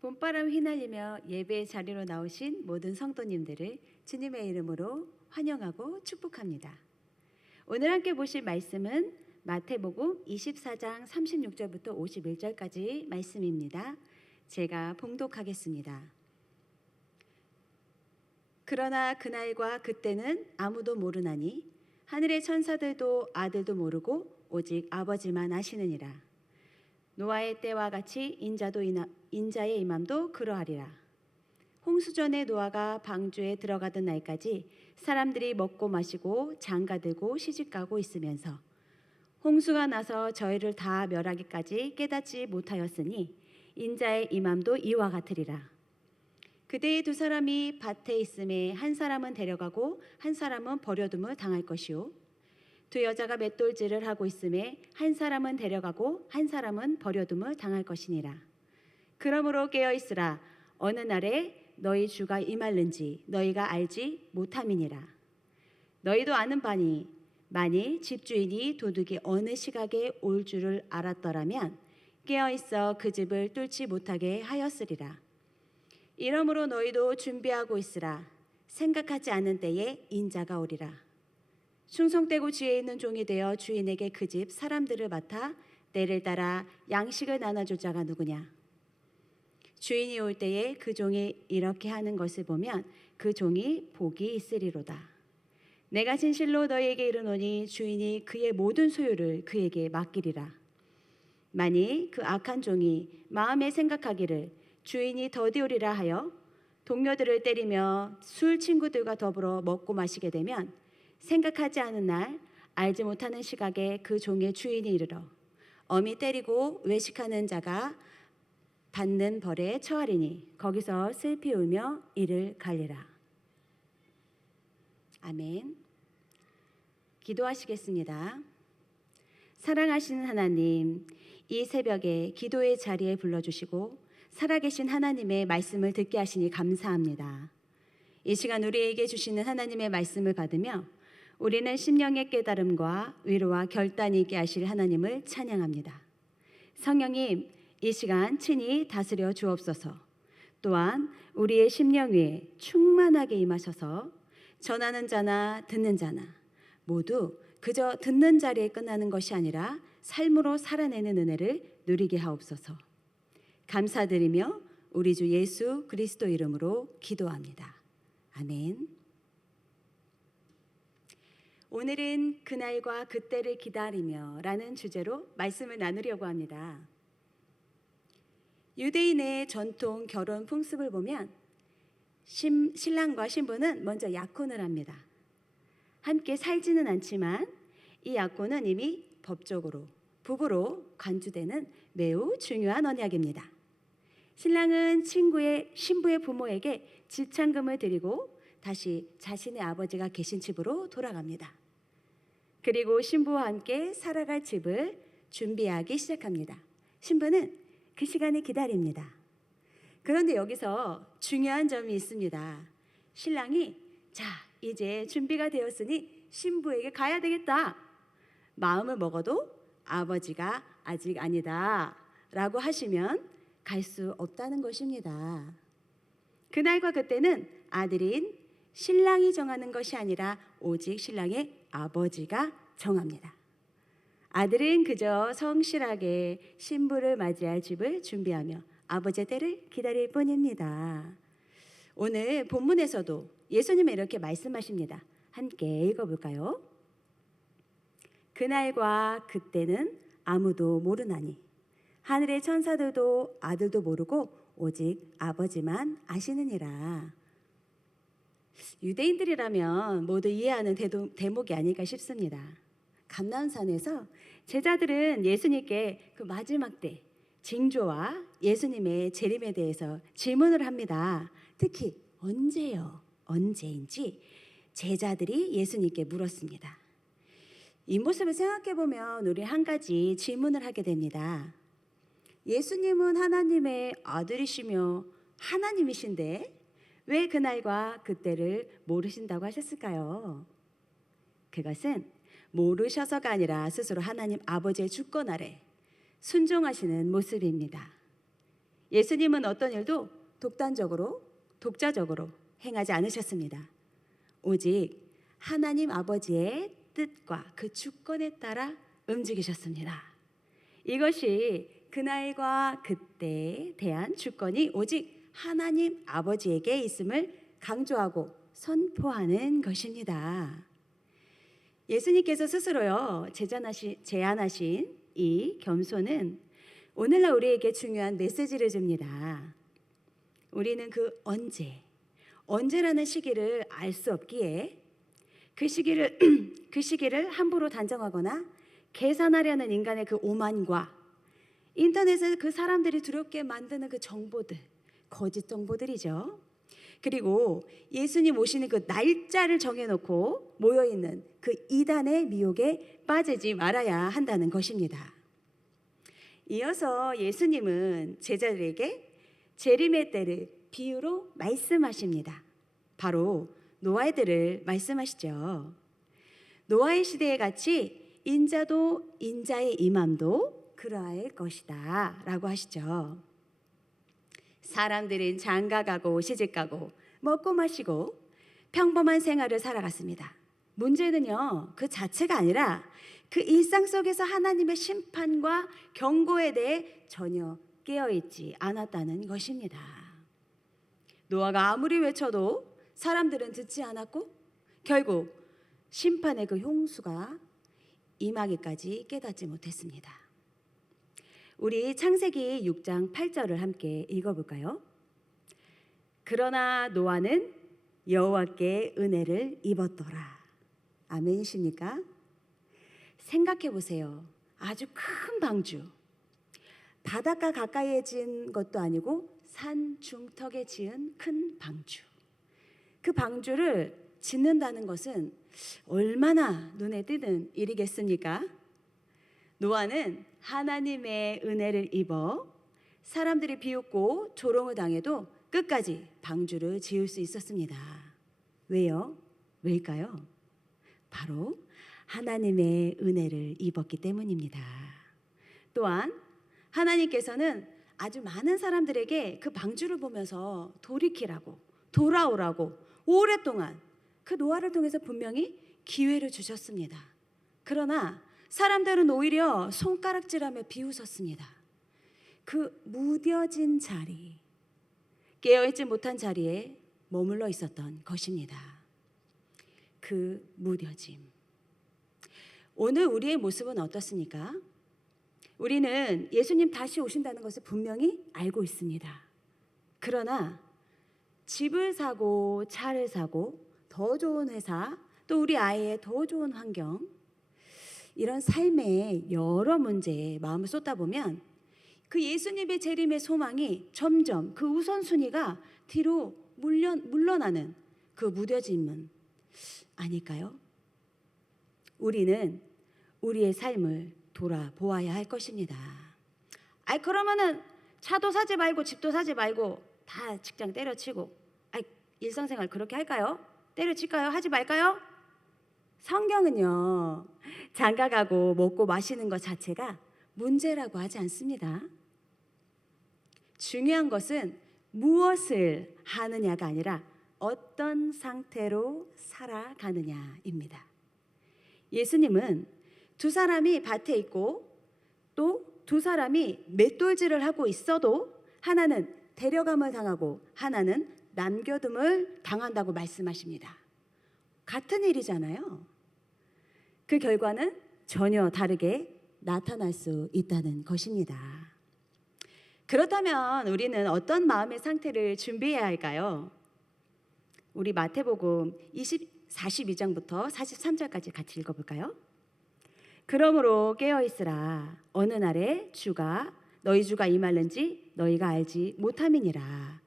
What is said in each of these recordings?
봄바람 휘날리며 예배 자리로 나오신 모든 성도님들을 주님의 이름으로 환영하고 축복합니다. 오늘 함께 보실 말씀은 마태복음 24장 36절부터 51절까지 말씀입니다. 제가 봉독하겠습니다. 그러나 그날과 그때는 아무도 모르나니 하늘의 천사들도 아들도 모르고 오직 아버지만 아시느니라. 노아의 때와 같이 인자의 임함도 그러하리라. 홍수전에 노아가 방주에 들어가던 날까지 사람들이 먹고 마시고 장가들고 시집가고 있으면서 홍수가 나서 저희를 다 멸하기까지 깨닫지 못하였으니 인자의 임함도 이와 같으리라. 그대의 두 사람이 밭에 있음에 한 사람은 데려가고 한 사람은 버려둠을 당할 것이요 두 여자가 맷돌질을 하고 있음에 한 사람은 데려가고 한 사람은 버려둠을 당할 것이니라. 그러므로 깨어있으라. 어느 날에 너희 주가 임할는지 너희가 알지 못함이니라. 너희도 아는 바니 만일 집주인이 도둑이 어느 시각에 올 줄을 알았더라면 깨어있어 그 집을 뚫지 못하게 하였으리라. 이러므로 너희도 준비하고 있으라. 생각하지 않은 때에 인자가 오리라. 충성되고 지혜 있는 종이 되어 주인에게 그 집 사람들을 맡아 때를 따라 양식을 나눠줄 자가 누구냐. 주인이 올 때에 그 종이 이렇게 하는 것을 보면 그 종이 복이 있으리로다. 내가 진실로 너희에게 이르노니 주인이 그의 모든 소유를 그에게 맡기리라. 만일 그 악한 종이 마음에 생각하기를 주인이 더디오리라 하여 동료들을 때리며 술 친구들과 더불어 먹고 마시게 되면 생각하지 않은 날 알지 못하는 시각에 그 종의 주인이 이르러 엄히 때리고 외식하는 자가 받는 벌에 처하리니 거기서 슬피 울며 이를 갈리라. 아멘. 기도하시겠습니다. 사랑하시는 하나님, 이 새벽에 기도의 자리에 불러주시고 살아계신 하나님의 말씀을 듣게 하시니 감사합니다. 이 시간 우리에게 주시는 하나님의 말씀을 받으며 우리는 심령의 깨달음과 위로와 결단이 있게 하실 하나님을 찬양합니다. 성령님, 이 시간 친히 다스려 주옵소서. 또한 우리의 심령 위에 충만하게 임하셔서 전하는 자나 듣는 자나 모두 그저 듣는 자리에 끝나는 것이 아니라 삶으로 살아내는 은혜를 누리게 하옵소서. 감사드리며 우리 주 예수 그리스도 이름으로 기도합니다. 아멘. 오늘은 그날과 그때를 기다리며 라는 주제로 말씀을 나누려고 합니다. 유대인의 전통 결혼 풍습을 보면 신랑과 신부는 먼저 약혼을 합니다. 함께 살지는 않지만 이 약혼은 이미 법적으로 부부로 간주되는 매우 중요한 언약입니다. 신랑은 신부의 부모에게 지참금을 드리고 다시 자신의 아버지가 계신 집으로 돌아갑니다. 그리고 신부와 함께 살아갈 집을 준비하기 시작합니다. 신부는 그 시간을 기다립니다. 그런데 여기서 중요한 점이 있습니다. 신랑이 자, 이제 준비가 되었으니 신부에게 가야 되겠다. 마음을 먹어도 아버지가 아직 아니다 라고 하시면 갈 수 없다는 것입니다. 그날과 그때는 아들인 신랑이 정하는 것이 아니라 오직 신랑의 아버지가 정합니다. 아들은 그저 성실하게 신부를 맞이할 집을 준비하며 아버지의 때를 기다릴 뿐입니다. 오늘 본문에서도 예수님은 이렇게 말씀하십니다. 함께 읽어볼까요? 그날과 그때는 아무도 모르나니 하늘의 천사들도 아들도 모르고 오직 아버지만 아시느니라. 유대인들이라면 모두 이해하는 대목이 아닐까 싶습니다. 감람산에서 제자들은 예수님께 그 마지막 때 징조와 예수님의 재림에 대해서 질문을 합니다. 특히 언제인지 제자들이 예수님께 물었습니다. 이 모습을 생각해 보면 우리 한 가지 질문을 하게 됩니다. 예수님은 하나님의 아들이시며 하나님이신데 왜 그날과 그때를 모르신다고 하셨을까요? 그것은 모르셔서가 아니라 스스로 하나님 아버지의 주권 아래 순종하시는 모습입니다. 예수님은 어떤 일도 독단적으로, 독자적으로 행하지 않으셨습니다. 오직 하나님 아버지의 뜻과 그 주권에 따라 움직이셨습니다. 이것이 그날과 그때에 대한 주권이 오직 하나님 아버지에게 있음을 강조하고 선포하는 것입니다. 예수님께서 스스로요 제안하신 이 겸손은 오늘날 우리에게 중요한 메시지를 줍니다. 우리는 그 언제라는 시기를 알 수 없기에 그 시기를 함부로 단정하거나 계산하려는 인간의 그 오만과 인터넷에서 그 사람들이 두렵게 만드는 그 정보들, 거짓 정보들이죠. 그리고 예수님 오시는 그 날짜를 정해놓고 모여있는 그 이단의 미혹에 빠지지 말아야 한다는 것입니다. 이어서 예수님은 제자들에게 재림의 때를 비유로 말씀하십니다. 바로 노아의 때를 말씀하시죠. 노아의 시대에 같이 인자도 인자의 임함도 그러할 것이다 라고 하시죠. 사람들은 장가가고 시집가고 먹고 마시고 평범한 생활을 살아갔습니다. 문제는요, 그 자체가 아니라 그 일상 속에서 하나님의 심판과 경고에 대해 전혀 깨어있지 않았다는 것입니다. 노아가 아무리 외쳐도 사람들은 듣지 않았고 결국 심판의 그 홍수가 임하기까지 깨닫지 못했습니다. 우리 창세기 6장 8절을 함께 읽어볼까요? 그러나 노아는 여호와께 은혜를 입었더라. 아멘이십니까? 생각해 보세요. 아주 큰 방주, 바닷가 가까이에 지은 것도 아니고 산 중턱에 지은 큰 방주. 그 방주를 짓는다는 것은 얼마나 눈에 띄는 일이겠습니까? 노아는 하나님의 은혜를 입어 사람들이 비웃고 조롱을 당해도 끝까지 방주를 지을 수 있었습니다. 왜요? 왜일까요? 바로 하나님의 은혜를 입었기 때문입니다. 또한 하나님께서는 아주 많은 사람들에게 그 방주를 보면서 돌이키라고, 돌아오라고 오랫동안 그 노아를 통해서 분명히 기회를 주셨습니다. 그러나 사람들은 오히려 손가락질하며 비웃었습니다. 그 무뎌진 자리, 깨어있지 못한 자리에 머물러 있었던 것입니다. 그 무뎌짐. 오늘 우리의 모습은 어떻습니까? 우리는 예수님 다시 오신다는 것을 분명히 알고 있습니다. 그러나 집을 사고 차를 사고 더 좋은 회사, 또 우리 아이의 더 좋은 환경, 이런 삶의 여러 문제에 마음을 쏟다 보면 그 예수님의 재림의 소망이 점점 그 우선순위가 뒤로 물러나는 그 무뎌짐은 아닐까요? 우리는 우리의 삶을 돌아보아야 할 것입니다. 그러면은 차도 사지 말고 집도 사지 말고 다 직장 때려치고 일상생활 그렇게 할까요? 때려칠까요? 하지 말까요? 성경은요, 장가가고 먹고 마시는 것 자체가 문제라고 하지 않습니다. 중요한 것은 무엇을 하느냐가 아니라 어떤 상태로 살아가느냐입니다. 예수님은 두 사람이 밭에 있고 또 두 사람이 맷돌질을 하고 있어도 하나는 데려감을 당하고 하나는 남겨둠을 당한다고 말씀하십니다. 같은 일이잖아요. 그 결과는 전혀 다르게 나타날 수 있다는 것입니다. 그렇다면 우리는 어떤 마음의 상태를 준비해야 할까요? 우리 마태복음 42장부터 43절까지 같이 읽어볼까요? 그러므로 깨어있으라. 어느 날에 너희 주가 임할는지 너희가 알지 못함이니라.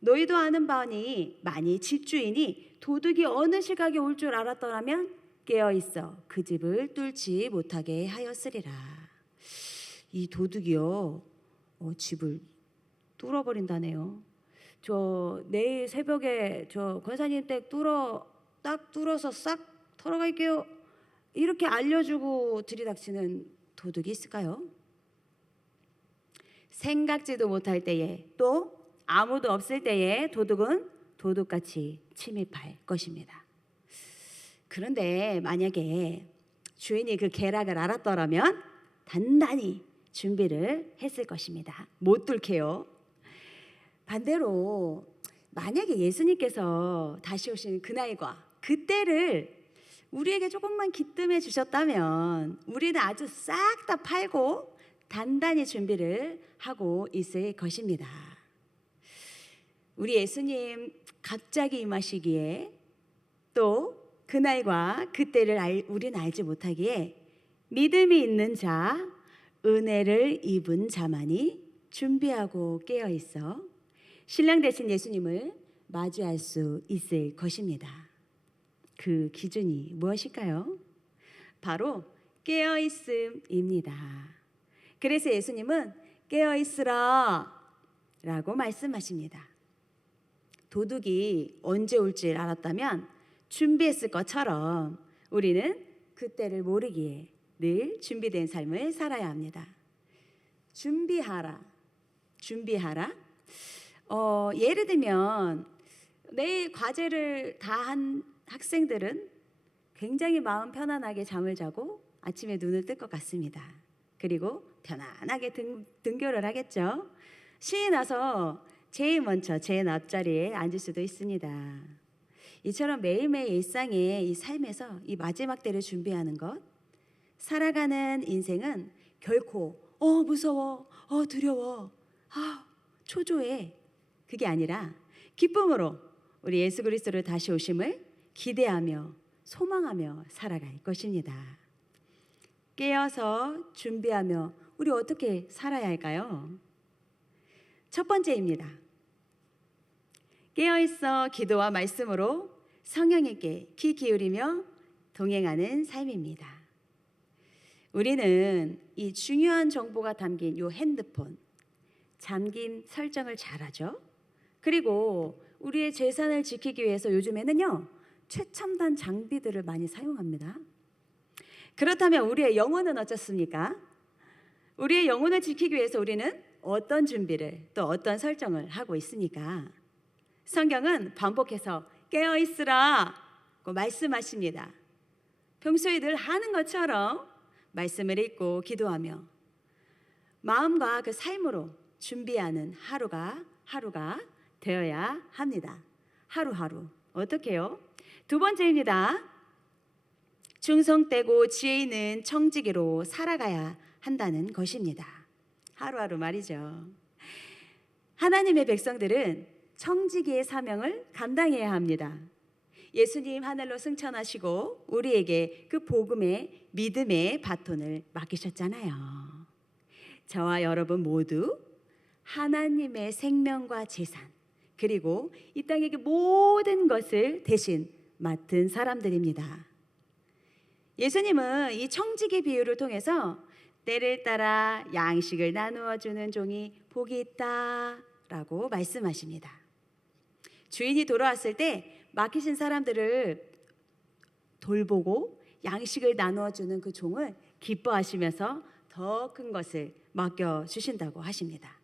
너희도 아는 바니 만일 집주인이 도둑이 어느 시각에 올 줄 알았더라면 깨어있어 그 집을 뚫지 못하게 하였으리라. 이 도둑이요, 집을 뚫어버린다네요. 저 내일 새벽에 저 권사님 댁 딱 뚫어서 싹 털어갈게요. 이렇게 알려주고 들이닥치는 도둑이 있을까요? 생각지도 못할 때에 또 아무도 없을 때에 도둑은 도둑같이 침입할 것입니다. 그런데 만약에 주인이 그 계략을 알았더라면 단단히 준비를 했을 것입니다. 못 뚫게요. 반대로 만약에 예수님께서 다시 오시는 그날과 그때를 우리에게 조금만 기뜸해 주셨다면 우리는 아주 싹 다 팔고 단단히 준비를 하고 있을 것입니다. 우리 예수님 갑자기 임하시기에 또 그날과 그때를 우리는 알지 못하기에 믿음이 있는 자, 은혜를 입은 자만이 준비하고 깨어 있어 신랑 되신 예수님을 마주할 수 있을 것입니다. 그 기준이 무엇일까요? 바로 깨어 있음입니다. 그래서 예수님은 깨어 있으라 라고 말씀하십니다. 도둑이 언제 올 줄 알았다면 준비했을 것처럼 우리는 그때를 모르기에 늘 준비된 삶을 살아야 합니다. 준비하라. 예를 들면 내일 과제를 다 한 학생들은 굉장히 마음 편안하게 잠을 자고 아침에 눈을 뜰 것 같습니다. 그리고 편안하게 등교를 하겠죠. 신이 나서 제일 먼저 제 앞자리에 앉을 수도 있습니다. 이처럼 매일매일 일상의 이 삶에서 이 마지막 때를 준비하는 것, 살아가는 인생은 결코 무서워, 두려워, 초조해 그게 아니라 기쁨으로 우리 예수 그리스도를 다시 오심을 기대하며 소망하며 살아갈 것입니다. 깨어서 준비하며 우리 어떻게 살아야 할까요? 첫 번째입니다. 깨어있어 기도와 말씀으로 성령에게 귀 기울이며 동행하는 삶입니다. 우리는 이 중요한 정보가 담긴 이 핸드폰, 잠김 설정을 잘하죠. 그리고 우리의 재산을 지키기 위해서 요즘에는요 최첨단 장비들을 많이 사용합니다. 그렇다면 우리의 영혼은 어떻습니까? 우리의 영혼을 지키기 위해서 우리는 어떤 준비를 또 어떤 설정을 하고 있습니까? 성경은 반복해서 깨어있으라 고 말씀하십니다. 평소에 늘 하는 것처럼 말씀을 읽고 기도하며 마음과 그 삶으로 준비하는 하루가 되어야 합니다. 하루하루. 어떻게 해요? 두 번째입니다. 충성되고 지혜 있는 청지기로 살아가야 한다는 것입니다. 하루하루 말이죠. 하나님의 백성들은 청지기의 사명을 감당해야 합니다. 예수님 하늘로 승천하시고 우리에게 그 복음의 믿음의 바톤을 맡기셨잖아요. 저와 여러분 모두 하나님의 생명과 재산 그리고 이 땅의 모든 것을 대신 맡은 사람들입니다. 예수님은 이 청지기 비유를 통해서 때를 따라 양식을 나누어 주는 종이 복이 있다라고 말씀하십니다. 주인이 돌아왔을 때 맡기신 사람들을 돌보고 양식을 나누어 주는 그 종을 기뻐하시면서 더 큰 것을 맡겨 주신다고 하십니다.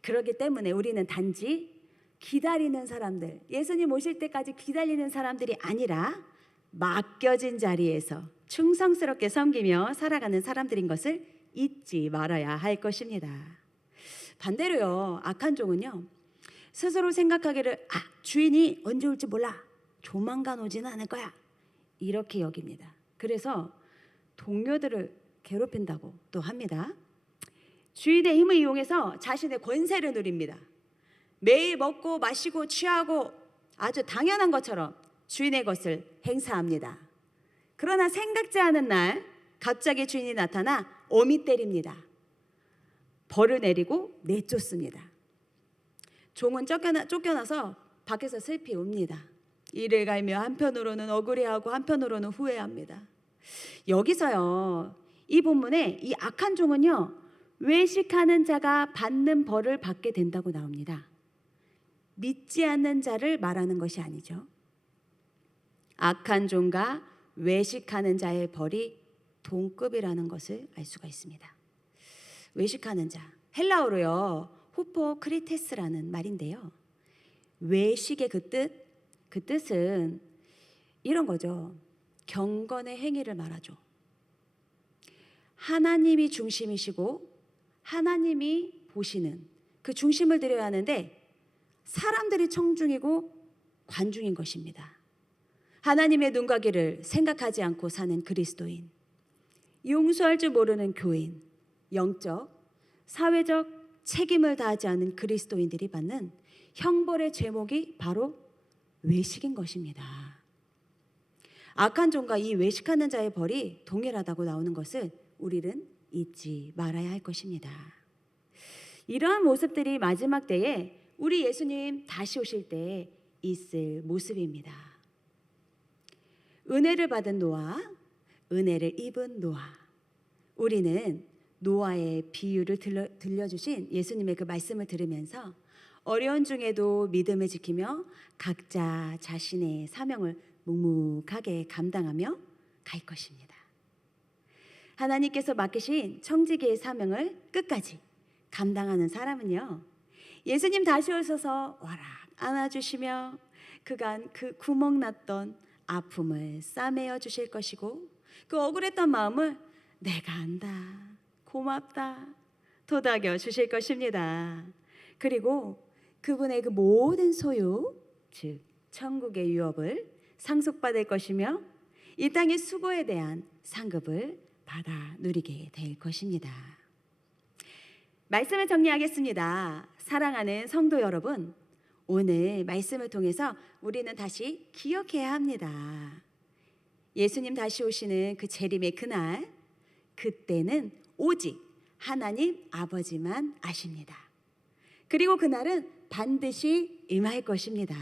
그렇기 때문에 우리는 단지 기다리는 사람들, 예수님 오실 때까지 기다리는 사람들이 아니라 맡겨진 자리에서 충성스럽게 섬기며 살아가는 사람들인 것을 잊지 말아야 할 것입니다. 반대로요, 악한 종은요, 스스로 생각하기를 주인이 언제 올지 몰라, 조만간 오지는 않을 거야, 이렇게 여깁니다. 그래서 동료들을 괴롭힌다고 또 합니다. 주인의 힘을 이용해서 자신의 권세를 누립니다. 매일 먹고 마시고 취하고 아주 당연한 것처럼 주인의 것을 행사합니다. 그러나 생각지 않은 날 갑자기 주인이 나타나 어미 때립니다. 벌을 내리고 내쫓습니다. 종은 쫓겨나서 밖에서 슬피 웁니다. 이를 갈며 한편으로는 억울해하고 한편으로는 후회합니다. 여기서요, 이 본문에 이 악한 종은요, 외식하는 자가 받는 벌을 받게 된다고 나옵니다. 믿지 않는 자를 말하는 것이 아니죠. 악한 종과 외식하는 자의 벌이 동급이라는 것을 알 수가 있습니다. 외식하는 자, 헬라어로요, 호포크리테스라는 말인데요. 외식의 그 뜻은 이런 거죠. 경건의 행위를 말하죠. 하나님이 중심이시고 하나님이 보시는 그 중심을 드려야 하는데 사람들이 청중이고 관중인 것입니다. 하나님의 눈과 귀를 생각하지 않고 사는 그리스도인, 용서할 줄 모르는 교인, 영적, 사회적 책임을 다하지 않은 그리스도인들이 받는 형벌의 제목이 바로 외식인 것입니다. 악한 종과 이 외식하는 자의 벌이 동일하다고 나오는 것을 우리는 잊지 말아야 할 것입니다. 이러한 모습들이 마지막 때에 우리 예수님 다시 오실 때 있을 모습입니다. 은혜를 받은 노아, 은혜를 입은 노아. 우리는 노아의 비유를 들려주신 예수님의 그 말씀을 들으면서 어려운 중에도 믿음을 지키며 각자 자신의 사명을 묵묵하게 감당하며 갈 것입니다. 하나님께서 맡기신 청지기의 사명을 끝까지 감당하는 사람은요, 예수님 다시 오셔서 와락 안아주시며 그간 그 구멍 났던 아픔을 싸매어 주실 것이고, 그 억울했던 마음을 내가 안다, 고맙다 도닥여 주실 것입니다. 그리고 그분의 그 모든 소유, 즉 천국의 유업을 상속받을 것이며 이 땅의 수고에 대한 상급을 받아 누리게 될 것입니다. 말씀을 정리하겠습니다. 사랑하는 성도 여러분, 오늘 말씀을 통해서 우리는 다시 기억해야 합니다. 예수님 다시 오시는 그 재림의 그날, 그때는 오직 하나님 아버지만 아십니다. 그리고 그날은 반드시 임할 것입니다.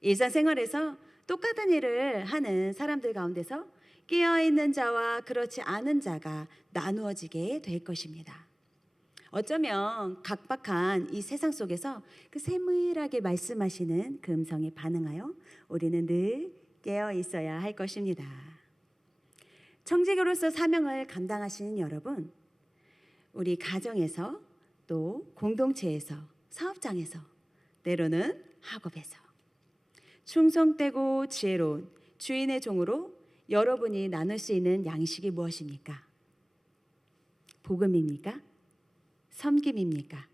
일상생활에서 똑같은 일을 하는 사람들 가운데서 깨어있는 자와 그렇지 않은 자가 나누어지게 될 것입니다. 어쩌면 각박한 이 세상 속에서 그 세밀하게 말씀하시는 그 음성에 반응하여 우리는 늘 깨어 있어야 할 것입니다. 청지기로서 사명을 감당하시는 여러분, 우리 가정에서 또 공동체에서 사업장에서 때로는 학업에서 충성되고 지혜로운 주인의 종으로 여러분이 나눌 수 있는 양식이 무엇입니까? 복음입니까? 섬김입니까?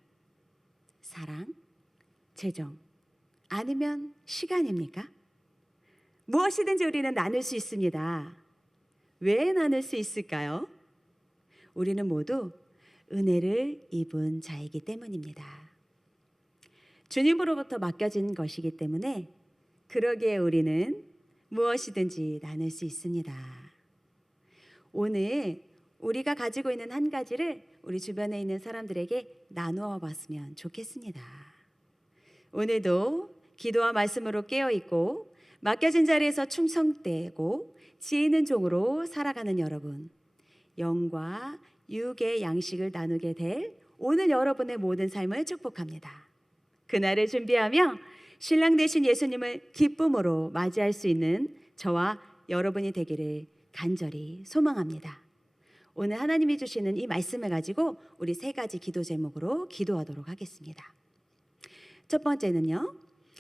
사랑, 재정, 아니면 시간입니까? 무엇이든지 우리는 나눌 수 있습니다. 왜 나눌 수 있을까요? 우리는 모두 은혜를 입은 자이기 때문입니다. 주님으로부터 맡겨진 것이기 때문에 그러기에 우리는 무엇이든지 나눌 수 있습니다. 오늘 우리가 가지고 있는 한 가지를 우리 주변에 있는 사람들에게 나누어 봤으면 좋겠습니다. 오늘도 기도와 말씀으로 깨어있고 맡겨진 자리에서 충성되고 지혜 있는 종으로 살아가는 여러분, 영과 육의 양식을 나누게 될 오늘 여러분의 모든 삶을 축복합니다. 그날을 준비하며 신랑 되신 예수님을 기쁨으로 맞이할 수 있는 저와 여러분이 되기를 간절히 소망합니다. 오늘 하나님이 주시는 이 말씀을 가지고 우리 세 가지 기도 제목으로 기도하도록 하겠습니다. 첫 번째는요,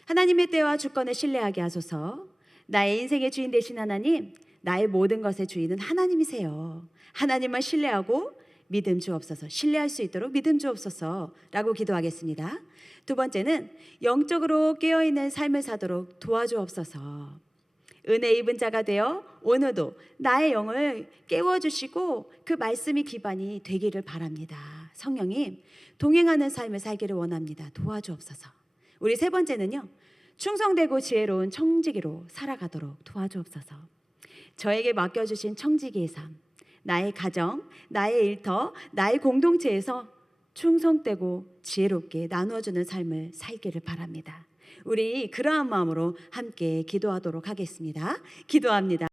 하나님의 때와 주권을 신뢰하게 하소서. 나의 인생의 주인 되신 하나님, 나의 모든 것의 주인은 하나님이세요. 하나님만 신뢰하고 믿음 주옵소서, 신뢰할 수 있도록 믿음 주옵소서 라고 기도하겠습니다. 두 번째는 영적으로 깨어있는 삶을 사도록 도와주옵소서. 은혜 입은 자가 되어 오늘도 나의 영을 깨워주시고 그 말씀이 기반이 되기를 바랍니다. 성령님, 동행하는 삶을 살기를 원합니다. 도와주옵소서. 우리 세 번째는요, 충성되고 지혜로운 청지기로 살아가도록 도와주옵소서. 저에게 맡겨주신 청지기의 삶, 나의 가정, 나의 일터, 나의 공동체에서 충성되고 지혜롭게 나누어주는 삶을 살기를 바랍니다. 우리 그러한 마음으로 함께 기도하도록 하겠습니다. 기도합니다.